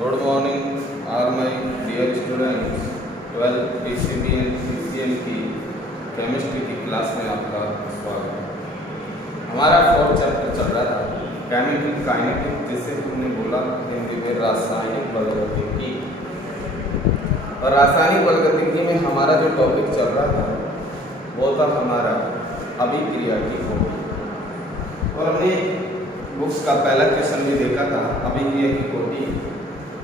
Good morning, all my dear students. 12 PCB and PCM की chemistry की class में आपका स्वागत है। हमारा फोर्थ चैप्टर चल रहा था केमिकल काइनेटिक, जिसे हमने बोला हिंदी में रासायनिक बलगतिकी। और रासायनिक बलगतिकी में हमारा जो टॉपिक चल रहा था वो था हमारा अभिक्रिया की कोटि। और हमने बुक्स का पहला क्वेश्चन भी देखा था अभिक्रिया की कोटि।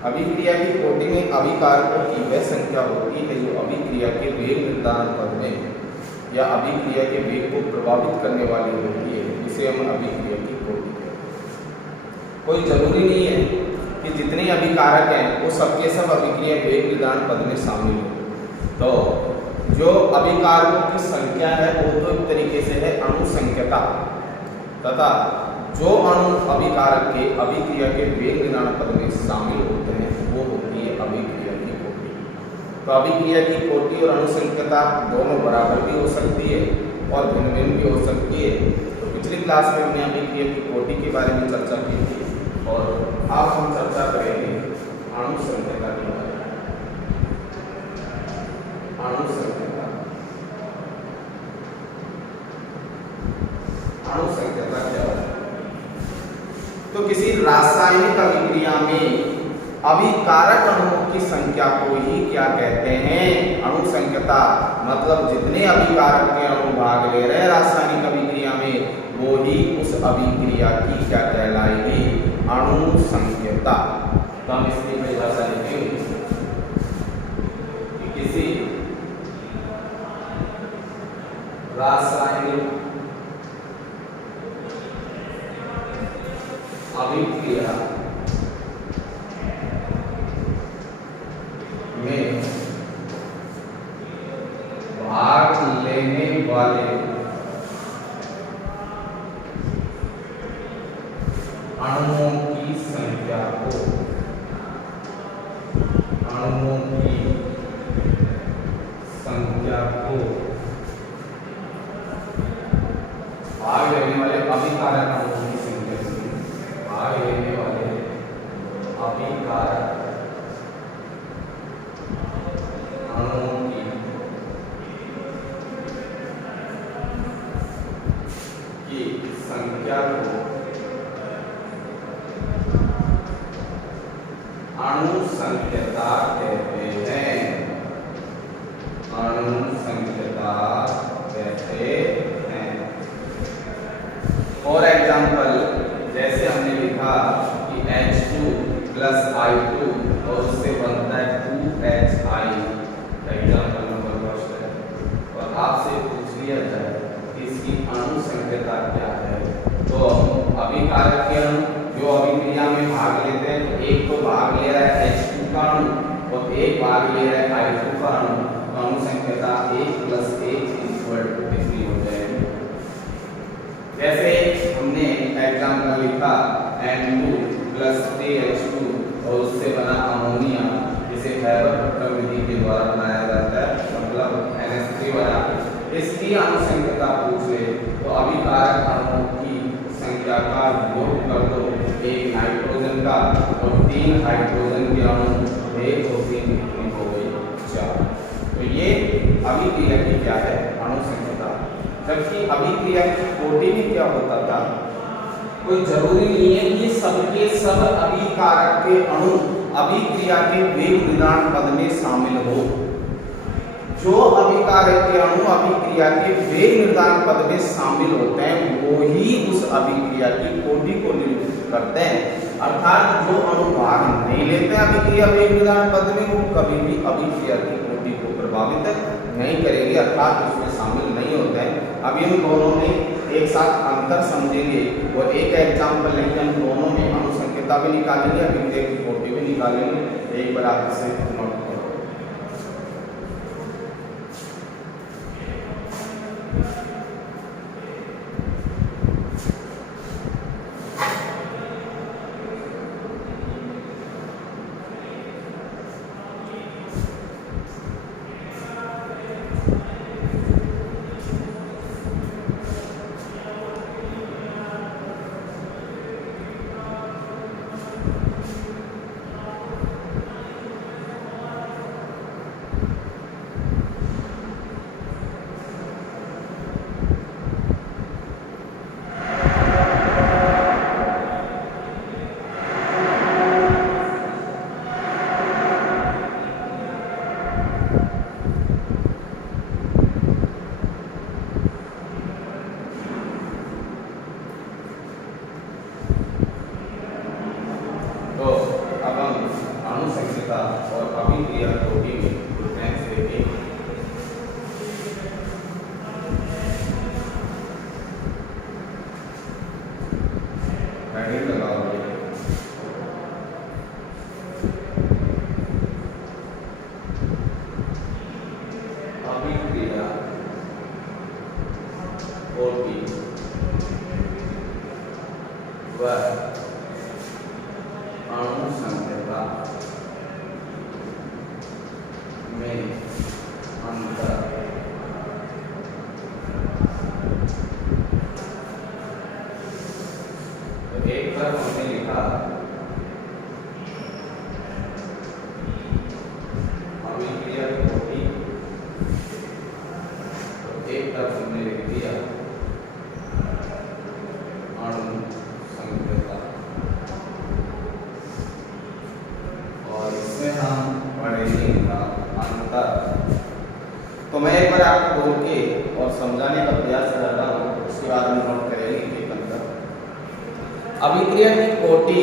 अभिक्रिया की कोटि में अभिकारकों की वह संख्या होती है जो अभिक्रिया के वेग निर्धारण पद में या अभिक्रिया के वेग को प्रभावित करने वाली होती है, जिसे हम अभिक्रिया की कोटि कहते हैं। कोई जरूरी नहीं है कि जितने अभिकारक हैं वो सबके सब अभिक्रिया वेग निर्धारण पद में शामिल हो। तो जो अभिकारकों की संख्या है वो तो एक तरीके से है अणुसंख्यता, तथा जो अणु अभिकारक के अभिक्रिया के वेग निर्धारण पद में शामिल होते हैं वो होती है अभिक्रिया की कोटि। तो अभिक्रिया की कोटि और अणुसंख्यता दोनों बराबर भी हो सकती है और भिन्न भिन्न भी हो सकती है। तो पिछली क्लास में हमने अभिक्रिया की कोटि के बारे में चर्चा की थी और आज हम चर्चा करेंगे अणुसंख्यता के बारे में। अणुसंख्यता क्या है? तो किसी रासायनिक अभिक्रिया में अभिकारक अणुओं की संख्या को ही क्या कहते हैं? अणुसंख्यता। मतलब जितने अभिकारक के अणु भाग ले रहे हैं रासायनिक अभिक्रिया में वो ही उस अभिक्रिया की क्या कहलाएगी? अणुसंख्यता। तो हम इसकी परिभाषा लिखेंगे कि किसी रासायनिक अभिक्रिया में भाग लेने वाले अणुओं की संख्या को भाग लेने वाले अभिकारक अणुओं की संख्या से भाग लेने वाले अभिकारक अणुओं की संख्या को अणुसंख्यता कहते हैं। अणुसंख्यता कहते हैं। फॉर एग्जाम्पल जैसे हमने लिखा कि H2 प्लस I2 और उससे बनता है 2HI। एग्जाम्पल नंबर फर्स्ट है और आपसे पूछ लिया जाए कि इसकी अणुसंख्यता क्या है, तो अभिकारक के अणु जो अभिक्रिया में भाग लेते हैं तो एक तो भाग ले रहा है H2 का अणु और एक भाग ले रहा है I2 का अणु। तो अणुसंख्यता 1 + 1 = कितनी हो जाएगी? जैसे हमने एग्जाम्पल लिखा N2 + 3H2 और उससे बना अमोनिया, जिसे हैबर-बटलर विधि के द्वारा बनाया जाता है, मतलब NH3 बना। इसकी अणुसंख्यता पूछ ले तो अभिकारक अणुओं की संख्या का योग कर दो, एक नाइट्रोजन का और 3 हाइड्रोजन के अणु, 1 और 3 कितनी हो गई? 4। तो ये अभिक्रिया की क्या है? अणुसंख्यता। जबकि अभिक्रिया की कोटि में क्या होता था? कोई जरूरी नहीं है कि सबके सब अभिकारक के अणु अभिक्रिया के वेग निर्धारण पद में शामिल हो। जो अभिकारक के अणु अभिक्रिया के वेग निर्धारण पद में शामिल होते हैं वो ही उस अभिक्रिया की कोटि को निरूपित करते हैं। अर्थात जो अणु भाग नहीं लेते हैं अभिक्रिया वेग निर्धारण पद में वो कभी भी अभिक्रिया की कोटि को प्रभावित नहीं करेंगे, अर्थात उसमें शामिल नहीं होते हैं। अभी हम दोनों में एक साथ अंतर समझेंगे और एक एग्जाम्पल लेंगे, हम दोनों में अणुसंख्यता भी निकालेंगे, अभिक्रिया की कोटि भी निकालेंगे। एक बार आप इसे नोट करो। एवं अणु संख्या और अभिक्रिया कोटि में डिफरेंस देखेंगे। हेडिंग लगाओगे अभिक्रिया कोटि व अणु संख्या में अंतर। तो एक तरफ हमने लिखा अभिक्रिया कोटि, तो एक तरफ हमने लिख दिया अणु संख्या, और इसमें हम पढ़ेंगे अंतर। तो मैं एक बार आपको बोल के और समझाने का प्रयास कर रहा हूँ, उसके बाद हम नोट करेंगे कि अंतर। अभिक्रिया की कोटि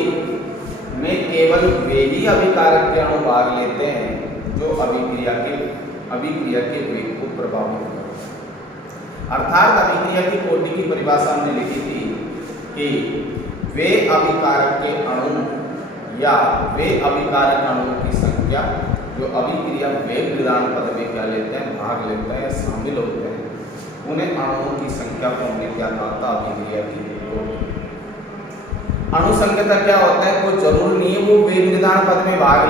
में केवल वे ही अभिकारक के अणु भाग लेते हैं जो अभिक्रिया के वेग को प्रभावित करते। अर्थात अभिक्रिया की कोटि की परिभाषा हमने लिखी थी कि वे अभिकारक के अणु या वे अभिकारक अणुओं की संख्या जो अभिक्रिया वेग निर्धारण पद में क्या लेते हैं, भाग लेते हैं, शामिल होते हैं, उन्हें अणुओं की संख्या को हमने क्या कहा था, अभिक्रिया की कोटि। अणु संख्या क्या होता है, कोई जरूर नहीं है वो वेग निर्धारण पद में भाग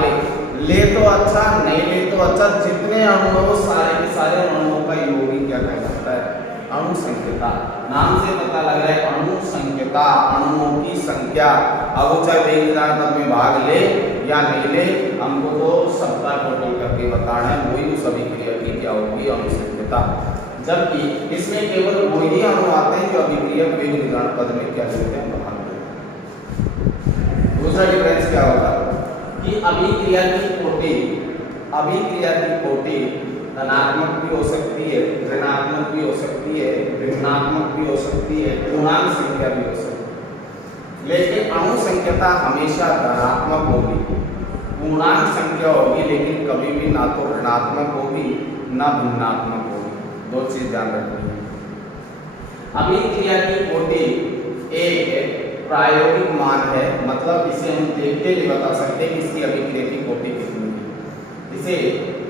ले तो अच्छा, नहीं ले तो अच्छा, जितने अणु हैं वो सारे के सारे अणुओं का योग ही क्या कहलाता है, अणु संख्या। नाम से पता लग रहा है अणु संख्या, अणुओं की संख्या। अब वो चाहे वेग निर्धारण पद में भाग ले या नहीं ले, हमको तो सबका टोटल करके बताना है, वही उस अभिक्रिया की क्या होगी, अणु संख्या। जबकि इसमें केवल वही अणु आते हैं जो अभिक्रिया वेग निर्धारण पद में क्या लेते हैं, भाग लेते हैं। दूसरा डिफरेंस क्या होगा कि अभिक्रिया की कोटि धनात्मक भी हो सकती है, ऋणात्मक भी हो सकती है, ऋणात्मक भी हो सकती है, पूर्णांक संख्या भी हो सकती है। लेकिन अणु संख्या हमेशा धनात्मक होगी, पूर्णांक संख्या होगी, लेकिन कभी भी ना तो ऋणात्मक होगी ना भिन्नात्मक होगी। दो चीज ध्यान रखनी है। अभिक्रिया की कोटि एक प्रायोगिक मान है, मतलब इसे हम देख के नहीं बता सकते कि इसकी अभिक्रिया की कोटि कितनी है। इसे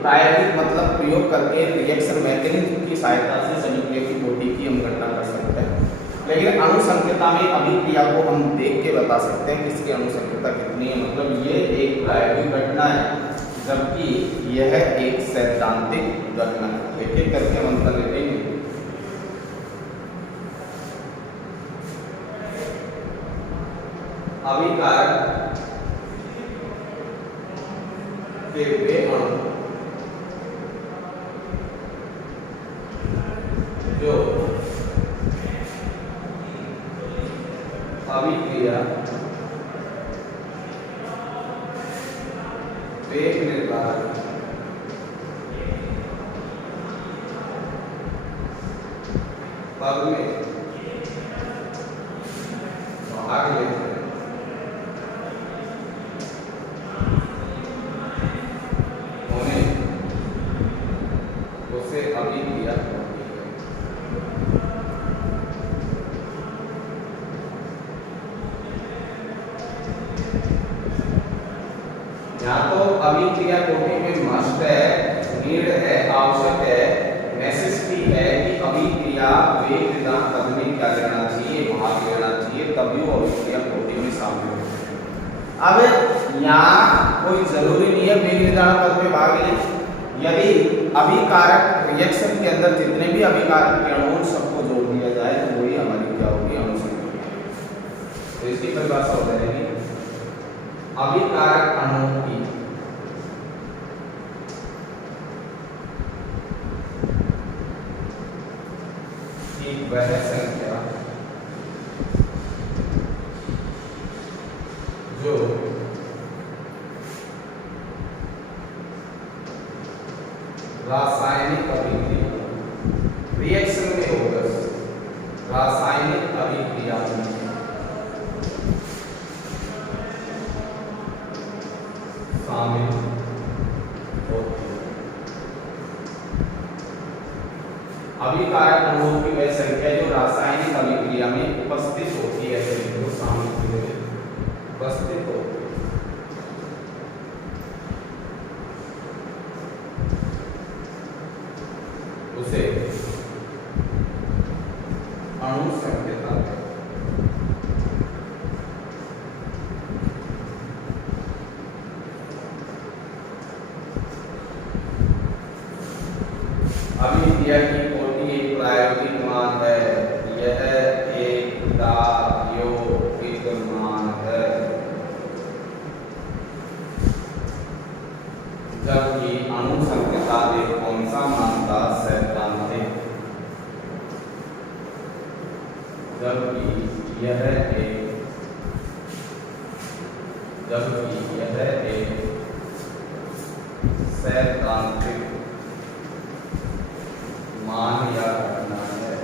प्रायोगिक मतलब प्रयोग करके रिएक्शन मैकेनिज्म की सहायता से अभिक्रिया की कोटि की हम गणना कर सकते हैं। लेकिन अणु संख्या में अभिक्रिया को हम देख के बता सकते हैं कि इसकी अणु संख्या कितनी है, मतलब ये एक प्रायोगिक घटना है, जबकि यह एक सैद्धांतिक घटना है। एक एक करके हम अंतर लेंगे। अभिकारक के वे अणु जो अभिक्रिया वेग निर्धारण पद में भाग लेते हैं, उसे अभिक्रिया यहाँ तो अभिक्रिया कोटि में मस्ट है, नीड है, आवश्यक है, नेसेसिटी है कि अभिक्रिया वेग निर्धारण पद में क्या लेना चाहिए, भाग लेना चाहिए, तभी वो अभिक्रिया कोटि में शामिल हो। अब यहाँ कोई जरूरी नहीं है वेग निर्धारण पद में भाग ले। यदि अभिकारक रिएक्शन के अंदर जितने भी अभिकारक के अणु सबको जोड़ दिया जाए तो वही हमारी क्या होगी, अणु संख्या। तो इसकी परिभाषा हो जाएगी अभिकारक अणु की वह संख्या जो रासायनिक अभिक्रिया रिएक्शन में होगा, रासायनिक अभिक्रिया में शामिल होती है। अभिकारक अणुओं की वह संख्या जो रासायनिक अभिक्रिया में उपस्थित होती है, तो शामिल उपस्थित होती है। उसे अणु संकेता है। अभिक्रिया की कोटि एक प्रायोगिक मान है। यह एक प्रायोगिक मान है, जबकि अणु संकेता एक कौन सा मान था? सैद्धांतिक। जबकि यह एक सैद्धांतिक मान या घटना है।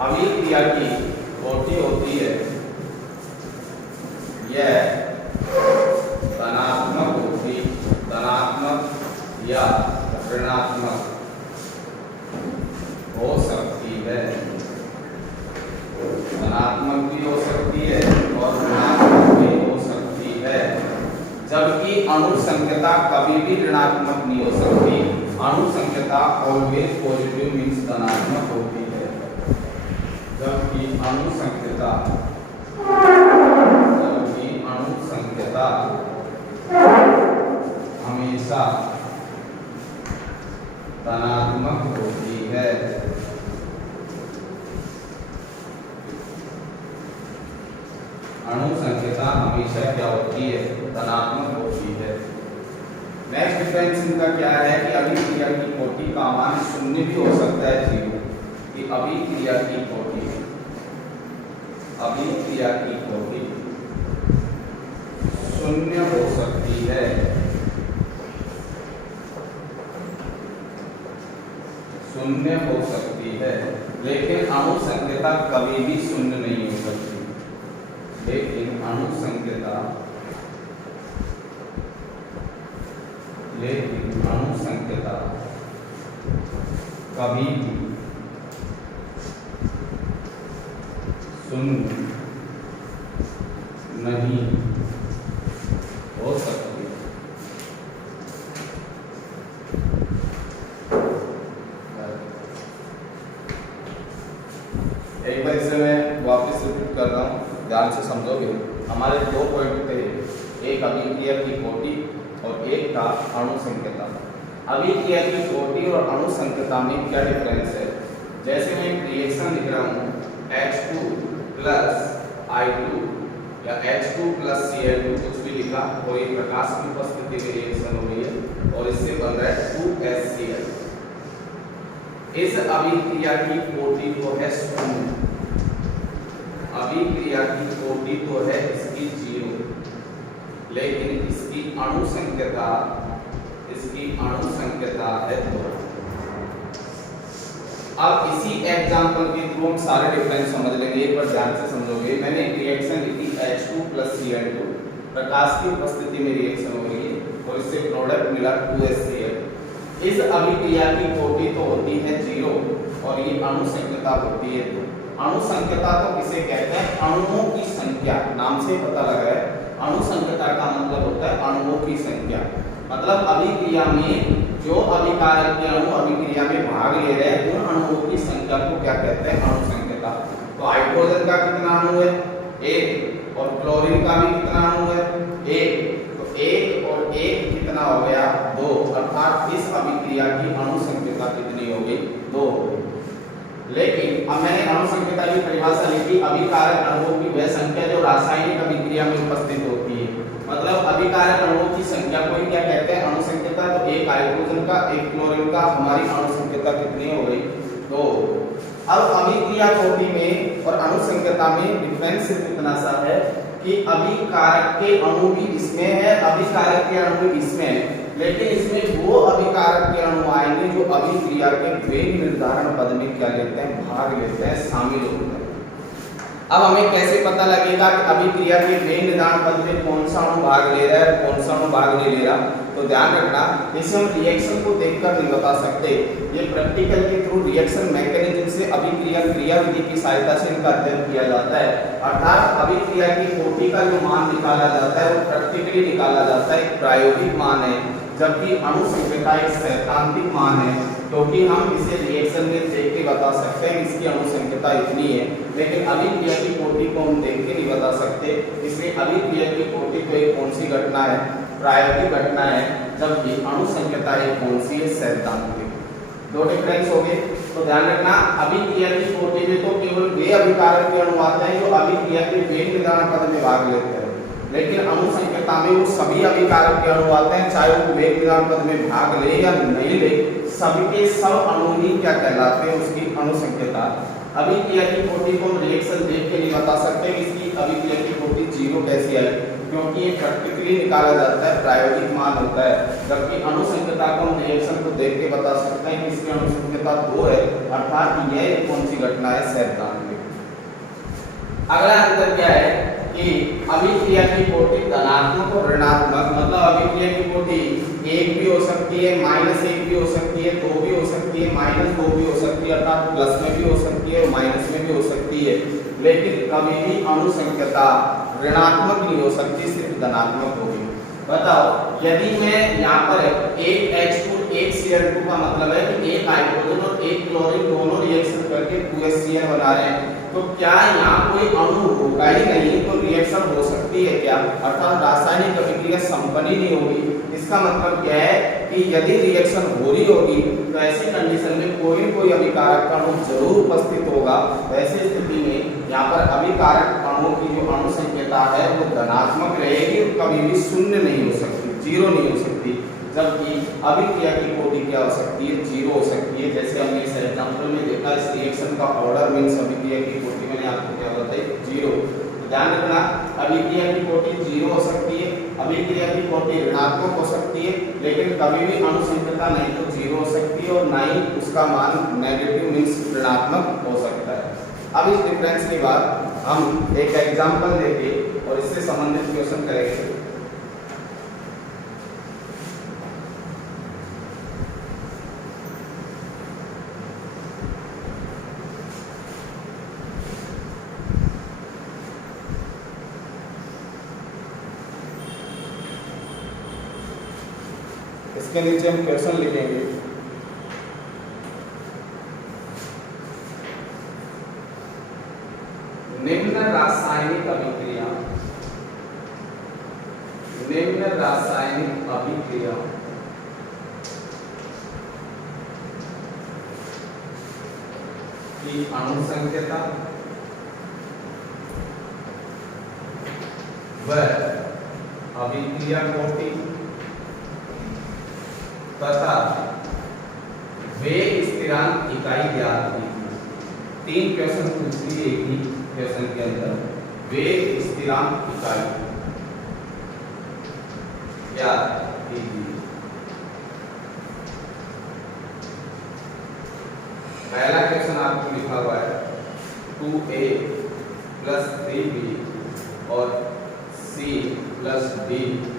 अभिक्रिया की कोटि होती है, यह धनात्मक होती, धनात्मक या ऋणात्मक हो सकती है। धनात्मक भी हो सकती है और ऋणात्मक भी हो सकती है, जबकि अणु संकेता कभी भी ऋणात्मक नहीं हो सकती। अणु संकेता ऑलवेज पॉजिटिव मींस धनात्मक होती है, जबकि अणु संकेता हमेशा धनात्मक होती है। अणु संकेता हमेशा क्या होती है? धनात्मक होती है। नेक्स्ट डिफरेंस इनका क्या है कि अभिक्रिया की कोटि का मान शून्य भी हो सकता है, जीरो। कि अभिक्रिया की कोटि शून्य हो सकती है, शून्य हो सकती है, लेकिन अणु संकेता कभी भी शून्य नहीं हो सकती। लेकिन अणु संकेता कभी भी शून्य नहीं हो सकती। एक बार इसे मैं वापस रिपीट कर रहा हूँ, ध्यान से समझोगे। हमारे दो पॉइंट थे, एक अभिक्रिया की कोटि और एक था अणु संकेता। अभिक्रिया की कोटि और अणु संकेता में क्या डिफरेंस है? जैसे मैं एक रिएक्शन लिख रहा हूँ, H2 प्लस I2 या H2 प्लस Cl2, कुछ भी लिखा, कोई प्रकाश की उपस्थिति में रिएक्शन हो रही है और इससे बन रहा है 2HCl। इस अभिक्रिया की कोटि तो है शून्य, अभिक्रिया की कोटि तो है इसकी जीरो, लेकिन इसकी अणु संकेता है दो। अब इसी एग्जांपल के थ्रू हम सारे डिफरेंस समझ लेंगे। एक बार ध्यान से समझोगे। मैंने एक रिएक्शन लिखी H2 प्लस Cl2, प्रकाश की उपस्थिति में रिएक्शन हो रही है और इससे प्रोडक्ट मिला 2HCl। इस अभिक्रिया की कोटि तो होती है जीरो और ये अणु संकेता होती है दो। अणु संकेता तो किसे कहते हैं? अणुओं की संख्या, नाम से पता लगा है। अणु संकेता का मतलब होता है अणुओं की संख्या। मतलब अभिक्रिया में जो अभिकारक के अणु अभिक्रिया में भाग ले रहे हैं, उन अणुओं की संख्या को क्या कहते हैं? अणु संकेता। तो हाइड्रोजन का कितना अणु है? एक। और क्लोरीन का भी कितना अणु है? एक। तो एक और एक कितना हो गया? दो। अर्थात इस अभिक्रिया की अणु संकेता कितनी हो गई? दो। लेकिन अब मैंने अणु संकेता की परिभाषा लिखी, अभिकारक अणुओं की वह संख्या जो रासायनिक अभिक्रिया में उपस्थित होती है। मतलब अभिकारक अणुओं की संख्या को ही क्या कहते हैं? अणु संकेता। तो एक हाइड्रोजन का, एक क्लोरीन का, हमारी अणु संकेता कितनी हो गई? दो। अब अभिक्रिया कोटि में और अणु संकेता में डिफरेंस इतना सा है कि अभिकारक के अणु भी इसमें है, अभिकारक के अणु भी इसमें है, लेकिन इसमें वो अभिकारक के अणु आएंगे जो अभिक्रिया के वेग निर्धारण पद में क्या लेते हैं? भाग लेते हैं, शामिल होते हैं। अब हमें कैसे पता लगेगा कि अभिक्रिया के वेग निदान पद में कौन सा अणु भाग ले रहा है और कौन सा अणु भाग नहीं ले रहा? तो ध्यान रखना, इसे हम रिएक्शन को देखकर नहीं बता सकते। ये प्रैक्टिकल के थ्रू रिएक्शन मैकेनिज्म से अभिक्रिया क्रियाविधि की सहायता से इनका अध्ययन किया जाता है। अर्थात अभिक्रिया की कोटि का जो मान निकाला जाता है वो प्रैक्टिकली निकाला जाता है, एक प्रायोगिक मान है, जबकि अणु संख्या एक सैद्धांतिक मान है, क्योंकि हम इसे रिएक्शन में देख के बता सकते हैं इसकी अणु संख्या इतनी है, लेकिन अभिक्रिया की कोटि को हम देख के नहीं बता सकते। इसलिए अभिक्रिया की कोटि तो एक कौन सी घटना है? प्रायोगिक घटना है, जबकि अणु संख्या एक कौन सी है? सैद्धांतिक। दो डिफरेंस हो गए। तो ध्यान रखना, अभिक्रिया की कोटि में तो केवल वे अभिकारक के अणु आते हैं जो अभिक्रिया के वेग निदान पद में भाग लेते हैं, लेकिन अणु संख्या में वो सभी अभिकारक के अणु आते हैं, चाहे वो वेग निदान पद में भाग ले या नहीं ले, सभी के सब अणु ही क्या कहलाते हैं? उसकी अणु संख्या। अभिक्रिया की कोटि को हम रिएक्शन देख के नहीं बता सकते इसकी अभिक्रिया की कोटि 0 कैसी आई, क्योंकि ये प्रैक्टिकली निकाला जाता है, प्रायोगिक मान होता है, जबकि अणु संख्या को हम रिएक्शन को देख के बता सकते हैं कि इसकी अणु संख्या 2 है, अर्थात यह कौन सी घटना है? सैद्धांतिक। अगला अंतर क्या है कि अभिक्रिया की कोटि धनात्मक और ऋणात्मक, मतलब अभिक्रिया की कोटि 1 भी हो सकती है, -1 भी हो सकती है, 2 भी हो सकती है, -2 भी हो सकती है, अर्थात प्लस में भी हो सकती है और माइनस में भी हो सकती है, लेकिन कभी भी अणु संख्या ऋणात्मक नहीं हो सकती, सिर्फ धनात्मक होगी। बताओ, यदि मैं यहाँ पर एक H2 एक Cl2 का मतलब है कि एक हाइड्रोजन और एक क्लोरीन दोनों रिएक्शन करके 2HCl बना रहे हैं, तो क्या यहाँ कोई अणु होगा ही नहीं तो रिएक्शन हो सकती है क्या? अर्थात रासायनिक अभिक्रिया संपन्न ही नहीं होगी। इसका मतलब क्या है कि यदि रिएक्शन हो रही होगी तो ऐसी कंडीशन में कोई अभिकारक अणु जरूर उपस्थित होगा। ऐसी स्थिति में यहाँ पर अभिकारक अणुओं की जो अणु संख्या है वो धनात्मक रहेगी और कभी भी शून्य नहीं हो सकती, 0 नहीं हो सकती, जबकि अभिक्रिया की कोटि क्या हो सकती है? 0 हो सकती है। जैसे हमने इस एग्जांपल में देखा, इस रिएक्शन का ऑर्डर मींस अभिक्रिया की कोटि मैंने आपको क्या बताई? 0। ध्यान रखना, अभिक्रिया की कोटि 0 हो सकती है, अभिक्रिया की कोटि ऋणात्मक हो सकती है, लेकिन कभी भी अणु संख्या नहीं तो 0 हो सकती है और ना ही उसका मान नेगेटिव मींस ऋणात्मक हो सकता है। अब इस डिफरेंस के बाद हम एक एग्जांपल लेके और इससे संबंधित क्वेश्चन करेंगे। इसके नीचे हम क्वेश्चन लिखेंगे। निम्न रासायनिक अभिक्रिया की अणु संख्या व अभिक्रिया कोटि तथा वेग स्थिरांक इकाई ज्ञात कीजिए। 3 क्वेश्चन पूछ लिए एक ही क्वेश्चन के अंदर। वेग स्थिरांक इकाई ज्ञात कीजिए। पहला क्वेश्चन आपको लिखा हुआ है 2a + 3b और c + d,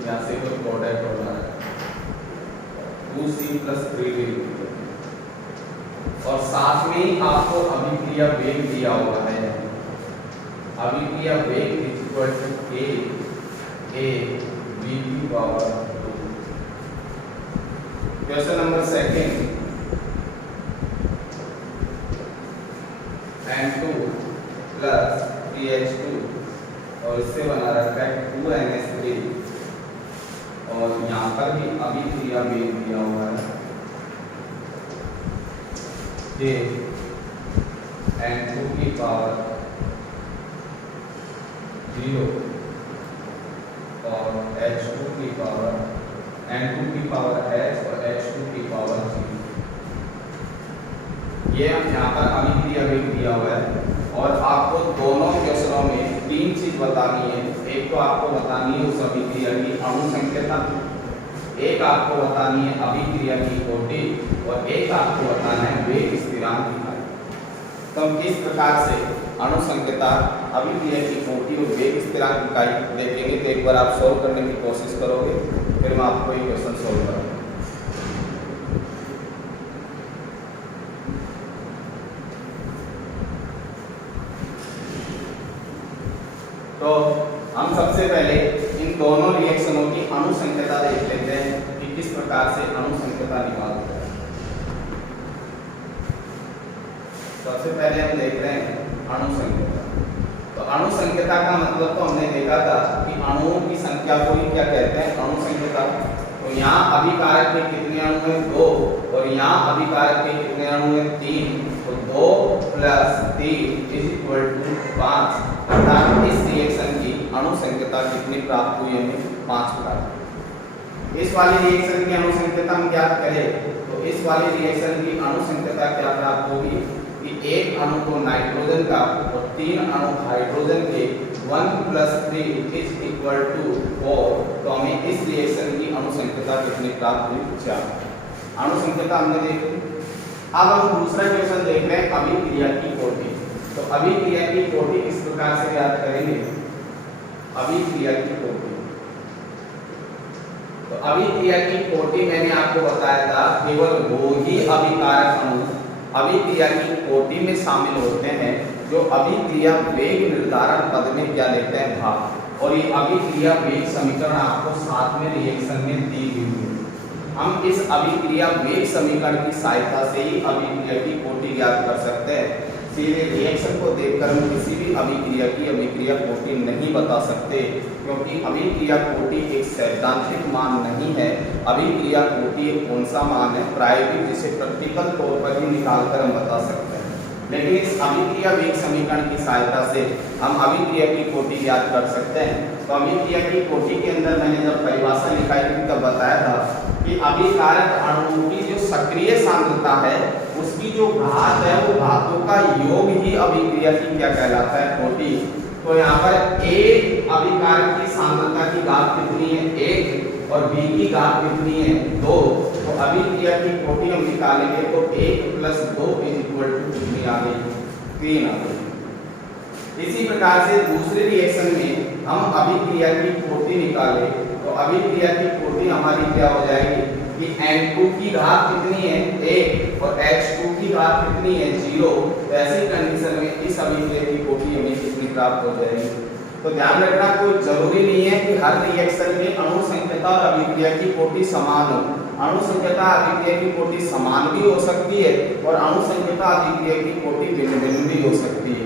यहाँ से कोई प्रोडक्ट हो रहा है 2c + 3d, और साथ में ही आपको अभिक्रिया वेग दिया हुआ है। अभिक्रिया वेग a/b²। Question number 2, N2 + 3H2 और इससे बना रखा है 2NH3, और यहाँ पर भी अभिक्रिया वेग दिया हुआ है कि N2 की पावर 0 और H2 की पावर N2 की पावर H और H2 की पावर 0। ये यहाँ पर अभिक्रिया वेग दिया हुआ है, और आपको दोनों क्वेश्चनों में 3 चीज बतानी है। एक तो आपको बतानी है उस अभिक्रिया की अणु संख्या, एक आपको बतानी है अभिक्रिया की कोटि, और एक आपको बताना है वेग स्थिरांक इकाई। तो हम किस प्रकार से अणुसंख्यता, अभिक्रिया की कोटि और वेग स्थिरांक इकाई देखेंगे। तो एक बार आप सॉल्व करने की कोशिश करोगे, फिर मैं आपको ये क्वेश्चन सॉल्व करूंगा। तो हम सबसे पहले इन दोनों रिएक्शनों की अणुसंख्यता देख लेते हैं कि किस प्रकार से अणुसंख्यता निकालते हैं। सबसे पहले हम देख रहे हैं अणुसंख्यता। तो अणुसंख्यता का मतलब तो हमने देखा था कि अणुओं की संख्या को ही क्या कहते हैं, अणुसंख्यता। तो यहाँ अभिकारक के कितने अणु हैं, 2, और यहाँ अभिकारक के कितने अणु हैं, 3। तो 2 + 3 = 5, अर्थात इस रिएक्शन की अणुसंख्यता कितनी प्राप्त हुई, हमें 5 प्राप्त। इस वाली रिएक्शन की अणुसंख्यता हम ज्ञात करें तो इस वाली रिएक्शन की अणुसंख्यता क्या प्राप्त होगी कि एक अणु को नाइट्रोजन का और 3 अणु हाइड्रोजन के 1 + 3 = 4। तो हमें इस रिएक्शन की अणुसंख्यता कितनी प्राप्त हुई, 4। अणुसंख्यता हमने देखी। अब हम दूसरा क्वेश्चन देख रहे हैं अभिक्रिया की कोटि। तो अभिक्रिया की कोटि किस प्रकार से ज्ञात करेंगे, अभिक्रिया की कोटि। तो अभिक्रिया की कोटि मैंने आपको बताया था केवल वो ही अभिकारक अणु अभिक्रिया की कोटि में शामिल होते हैं जो अभिक्रिया वेग निर्धारण पद में क्या लेते हैं, भाग। और ये अभिक्रिया वेग समीकरण आपको साथ में रिएक्शन में दी हुई है। हम इस अभिक्रिया वेग समीकरण की सहायता से ही अभिक्रिया की कोटि ज्ञात कर सकते हैं। सीधे रिएक्शन को देखकर हम किसी भी अभिक्रिया की अभिक्रिया कोटि नहीं बता सकते, क्योंकि अभिक्रिया कोटि एक सैद्धांतिक मान नहीं है। अभिक्रिया कोटि एक कौन सा मान है, प्रायोगिक, जिसे प्रैक्टिकल तौर पर ही निकालकर हम बता सकते हैं। लेकिन इस अभिक्रिया वेग समीकरण की सहायता से हम अभिक्रिया की कोटि ज्ञात कर सकते हैं। तो अभिक्रिया की कोटि के अंदर मैंने जब परिभाषा लिखाई थी तब बताया था कि अभिकारक अणुओं की जो सक्रिय सांद्रता है उसकी जो घात है वो घातों का योग ही अभिक्रिया की क्या कहलाता है, कोटि। तो यहाँ पर एक अभिकारक की सांद्रता की घात कितनी है, 1, और बी की घात कितनी है, 2। तो अभिक्रिया की कोटि हम निकालेंगे तो 1 + 2 = कितनी आ गई, 3 आ गई। इसी प्रकार से दूसरे रिएक्शन में हम अभिक्रिया की कोटि निकाले तो अभिक्रिया की कोटि हमारी क्या हो जाएगी कि N2 की घात कितनी है, 1, और H2 की घात कितनी है, 0। तो ऐसी कंडीशन में इस अभिक्रिया की कोटि हमें कितनी प्राप्त हो जाएगी। तो ध्यान रखना, कोई जरूरी नहीं है कि हर रिएक्शन में अणुसंख्यता और अभिक्रिया की कोटि समान हो। अणुसंख्यता अभिक्रिया की कोटि समान भी हो सकती है और अणुसंख्यता अभिक्रिया की कोटि भिन्न भी हो सकती है।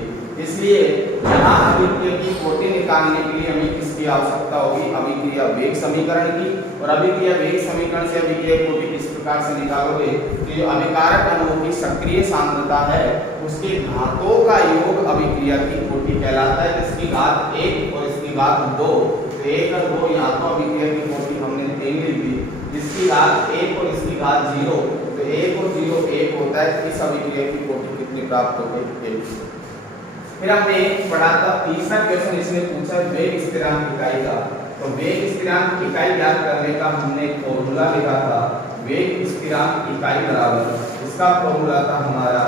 इसलिए यहाँ अभिक्रिया की कोटि निकालने के लिए हमें किसकी आवश्यकता होगी, अभिक्रिया वेग समीकरण की। और अभिक्रिया वेग समीकरण से अभिक्रिया कोटि किस प्रकार से निकालोगे, कि जो अभिकारक अणुओं की सक्रिय सांद्रता है उसके घातों का योग अभिक्रिया की कोटि कहलाता है, जिसकी घात 1 और इसकी घात 2। 1 और 2 यहाँ तो अभिक्रिया की कोटि हमने 3 ली थी, जिसकी घात 1 और इसकी घात 0। तो 1 और 0 1 होता है। इस अभिक्रिया की कोटि कितनी प्राप्त हो गई, 1। फिर हमने पढ़ा था तीसरा क्वेश्चन, इसने पूछा वेग स्थिरांक इकाई का। तो वेग स्थिरांक इकाई ज्ञात करने का हमने फॉर्मूला लिखा था, वेग स्थिरांक इकाई बराबर, इसका फॉर्मूला था हमारा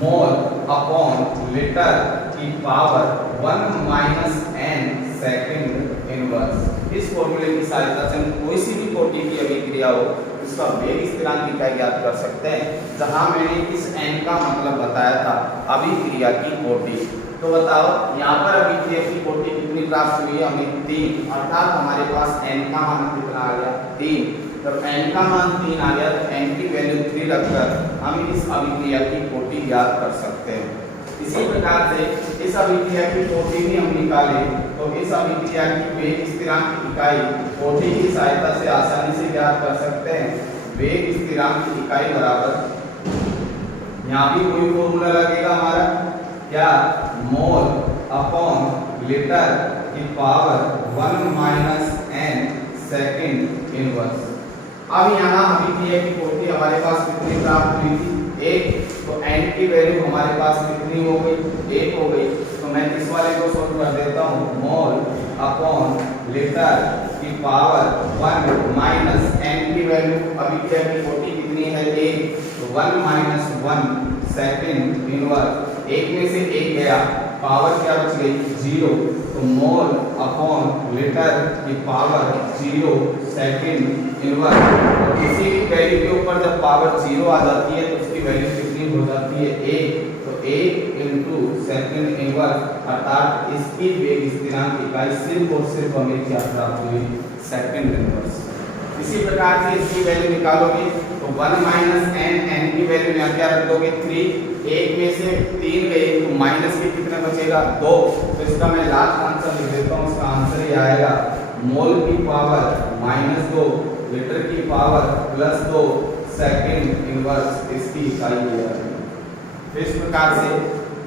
मोल/लीटर की पावर 1 - n सेकंड इनवर्स। इस फॉर्मूले की सहायता से हम कोई सी भी कोटि की अभिक्रिया हो उसका वेग स्थिरांक इकाई ज्ञात कर सकते हैं। जहां मैंने इस n का मतलब बताया था अभिक्रिया की कोटि। तो बताओ यहाँ पर अभिक्रिया की कोटि कितनी प्राप्त हुई है, हमें 3, अर्थात हमारे पास n का मान कितना आ गया, 3। जब n का मान 3 आ गया तो n की वैल्यू 3 रखकर हम इस अभिक्रिया की कोटि ज्ञात कर सकते हैं। इसी प्रकार से इस अभिक्रिया की कोटि भी हम निकाले तो इस अभिक्रिया की वेग स्थिरांक इकाई कोटि की सहायता से आसानी से ज्ञात कर सकते हैं। वेग स्थिरांक इकाई बराबर, यहाँ भी कोई फॉर्मूला लगेगा हमारा, क्या, मोल/लीटर की पावर 1 - n सेकंड इनवर्स। अब यहाँ अभिक्रिया की कोटि हमारे पास कितनी प्राप्त हुई थी, 1। तो n की वैल्यू हमारे पास कितनी हो गई, 1 हो गई। तो मैं इस वाले को सॉल्व कर देता हूँ, मोल/लीटर की पावर 1 - n की वैल्यू अभिक्रिया की कोटि कितनी है, 1। तो 1 - 1 सेकंड इनवर्स, एक में से एक गया, पावर क्या बच गई 0, तो मोल अपॉन लीटर की पावर 0 सेकंड इनवर्स। और किसी भी वैल्यू के ऊपर जब पावर 0 आ जाती है तो उसकी वैल्यू कितनी हो जाती है 1, तो 1 इंटू सेकंड इनवर्स, अर्थात इसकी वेग स्थिरांक इकाई सिर्फ और सिर्फ हमें क्या प्राप्त हुई सेकंड इनवर्स। इसी प्रकार से इसकी वैल्यू निकालोगे तो 1 माइनस n, n की वैल्यू यहाँ क्या रख दोगे 3, एक में से 3 गए तो माइनस के कितना बचेगा 2, तो इसका मैं लास्ट आंसर लिख देता हूँ। इसका आंसर ये आएगा मोल की पावर -2 लीटर की पावर +2 सेकंड इनवर्स इसकी इकाई है। तो इस प्रकार से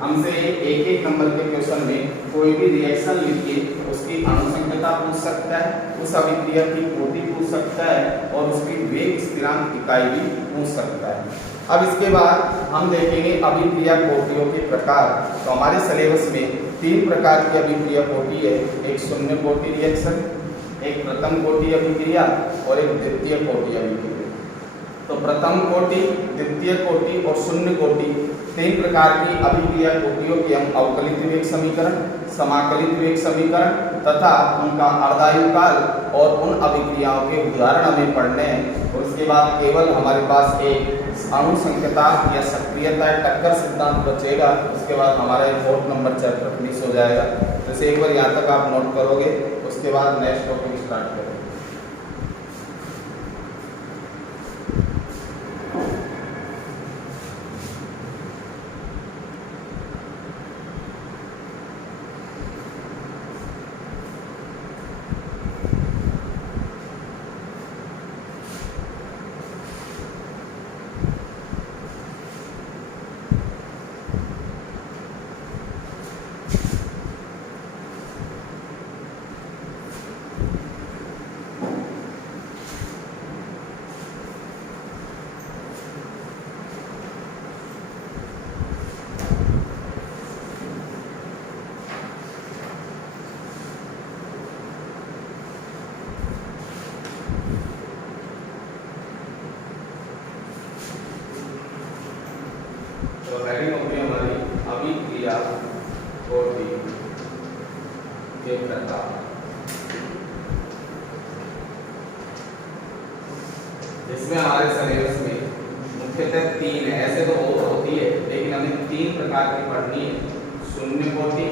हमसे एक एक नंबर के क्वेश्चन में कोई भी रिएक्शन लिख के उसकी अनुसंख्यता पूछ सकता है, उस अभिक्रिया की कोटि पूछ सकता है और उसकी वेग स्थिरांक इकाई भी पूछ सकता है। अब इसके बाद हम देखेंगे अभिक्रिया कोटियों के प्रकार। तो हमारे सिलेबस में 3 प्रकार की अभिक्रिया कोटि है, एक शून्य कोटि रिएक्शन, एक प्रथम कोटि अभिक्रिया और एक द्वितीय कोटि अभिक्रिया। तो प्रथम कोटि, द्वितीय कोटि और शून्य कोटि 3 प्रकार की अभिक्रिया कोटियों के हम अवकलित वेग समीकरण, समाकलित वेग समीकरण तथा उनका अर्धायुकाल और उन अभिक्रियाओं के उदाहरण हमें पढ़ने हैं। और उसके बाद केवल हमारे पास एक अनुसंख्यता या सक्रियता टक्कर सिद्धांत बचेगा। उसके बाद हमारा 4 नंबर चैप्टर फिनिश हो जाएगा। जैसे एक बार यहाँ तक आप नोट करोगे, उसके बाद नेक्स्ट टॉपिक स्टार्ट करोगे। तो हेडिंग होगी हमारी अभिक्रिया कोटि के प्रकार। इसमें हमारे सिलेबस में मुख्यतः 3 है, ऐसे तो और होती है लेकिन हमें 3 प्रकार की पढ़नी है। शून्य कोटि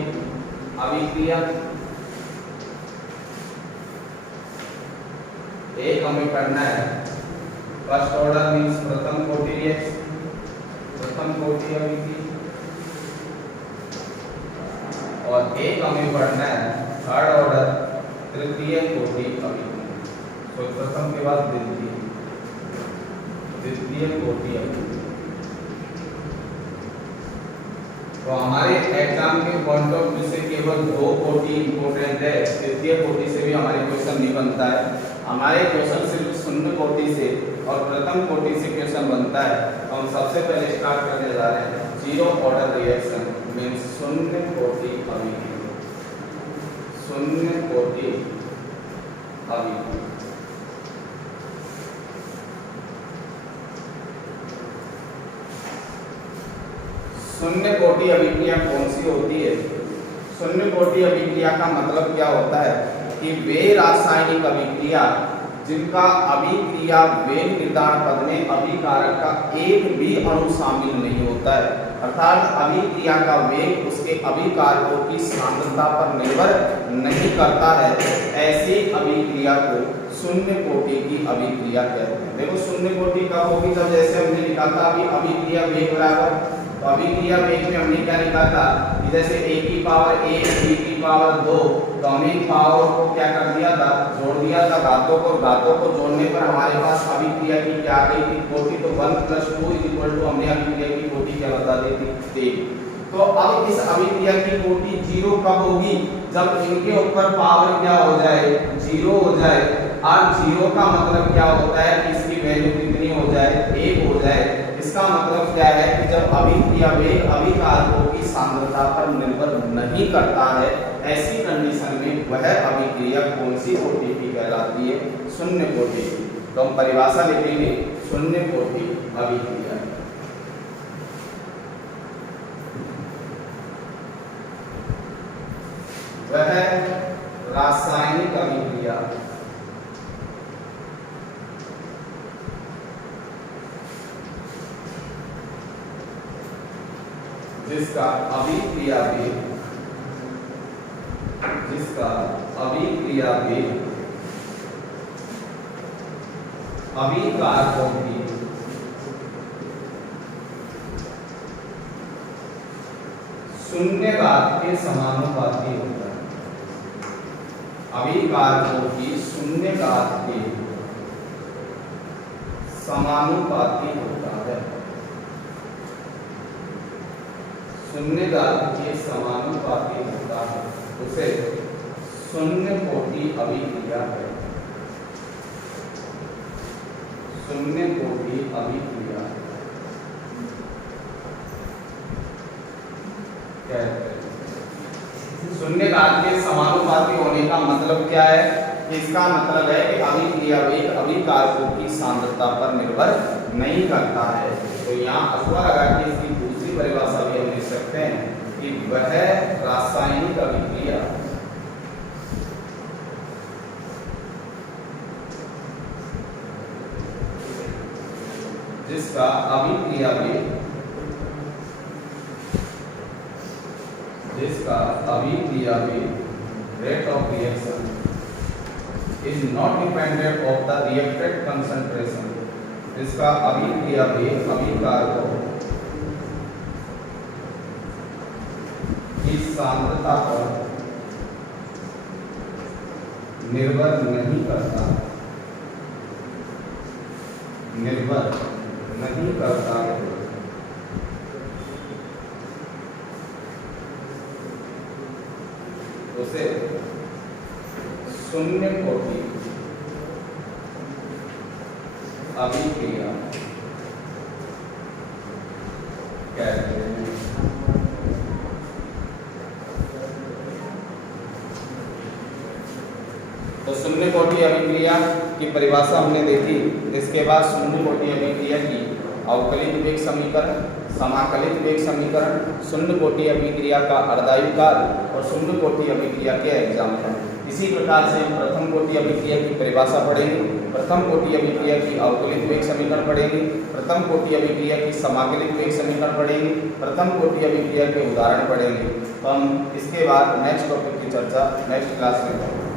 अभिक्रिया, एक हमें पढ़ना है फर्स्ट ऑर्डर मींस प्रथम कोटि रिएक्शन, प्रथम कोटि अभिक्रिया, और एक हमें पढ़ना है थर्ड ऑर्डर तृतीय कोटि अभिक्रिया। तो प्रथम के बाद द्वितीय कोटि अभिक्रिया। तो हमारे एग्जाम के पॉइंट ऑफ व्यू से केवल 2 कोटि इंपोर्टेंट है, तृतीय कोटि से भी हमारे क्वेश्चन नहीं बनता है। हमारे क्वेश्चन सिर्फ शून्य कोटि से और प्रथम कोटि से क्वेश्चन बनता है। तो हम सबसे पहले स्टार्ट करने जा रहे हैं जीरो ऑर्डर रिएक्शन मींस शून्य कोटि अभिक्रिया। शून्य कोटि अभिक्रिया शून्य कोटि अभिक्रिया कौन सी होती है? शून्य कोटि अभिक्रिया का मतलब क्या होता है कि वे रासायनिक अभिक्रिया जिनका अभिक्रिया वेग निर्धारण पद में अभिकारक का एक भी अणु शामिल नहीं होता है, अर्थात अभिक्रिया का वेग उसके अभिकारकों की सांद्रता पर निर्भर नहीं करता है, ऐसी अभिक्रिया को शून्य कोटि की अभिक्रिया कहते हैं। देखो शून्य कोटि कब होगी? जब जैसे हमने लिखा था अभी अभिक्रिया वेग बराबर, तो अभिक्रिया वेग में हमने क्या लिखा था कि जैसे a की पावर 1 b की पावर 2, तो हमने पावर को क्या कर दिया था, जोड़ दिया था घातों को। घातों को जोड़ने पर हमारे पास अभिक्रिया की क्या आ गई थी कोटि, तो 1 + 2 = हमने अभिक्रिया की कोटि क्या बता दी थी 3। तो अब इस अभिक्रिया की कोटि 0 कब होगी? जब इनके ऊपर पावर क्या हो जाए 0 हो जाए। और 0 का मतलब क्या होता है कि इसकी वैल्यू कितनी हो जाए 1 हो जाए। इसका मतलब क्या है कि जब अभिक्रिया वेग अभिकारकों की सांद्रता पर निर्भर नहीं करता है, ऐसी कंडीशन में वह अभिक्रिया कौन सी कोटि की कहलाती है? शून्य कोटि की। तो हम परिभाषा लिखेंगे शून्य कोटि अभिक्रिया। वह रासायनिक अभिक्रिया जिसका अभिक्रिया वेग अभिकारकों की शून्यघात के समानुपाती होता है। अभिकारकों की शून्यघात के समानुपाती होता है। शून्यघात के समानुपाती होता है उसे शून्य कोटि अभिक्रिया है। शून्य कोटि अभिक्रिया कहते हैं। शून्यघात के समानुपाती होने का मतलब क्या है? इसका मतलब है कि अभिक्रिया वेग अभिकारकों की सांद्रता पर निर्भर नहीं करता है। तो यहाँ अथवा लगा के इसकी दूसरी परिभाषा भी हम लिख सकते हैं कि वह रासायनिक अभिक्रिया जिसका अभिक्रिया वेग rate of reaction is not dependent of the reactant concentration। जिसका अभिक्रिया वेग अभिकारकों की सांद्रता पर निर्भर नहीं करता है। उसे शून्य कोटि अभिक्रिया कहते हैं। तो शून्य कोटि अभिक्रिया की परिभाषा हमने देखी। इसके बाद शून्य कोटि अभिक्रिया की अवकलित वेग समीकरण, समाकलित वेग समीकरण, शून्य कोटि अभिक्रिया का अर्धायुकाल और शून्य कोटि अभिक्रिया के एग्जाम्पल। इसी प्रकार से हम प्रथम कोटि अभिक्रिया की परिभाषा पढ़ेंगे, प्रथम कोटि अभिक्रिया की अवकलित वेग समीकरण पढ़ेंगे, प्रथम कोटि अभिक्रिया की समाकलित वेग समीकरण पढ़ेंगे, प्रथम कोटि अभिक्रिया के उदाहरण पढ़ेंगे। तो हम इसके बाद नेक्स्ट टॉपिक की चर्चा नेक्स्ट क्लास में करेंगे।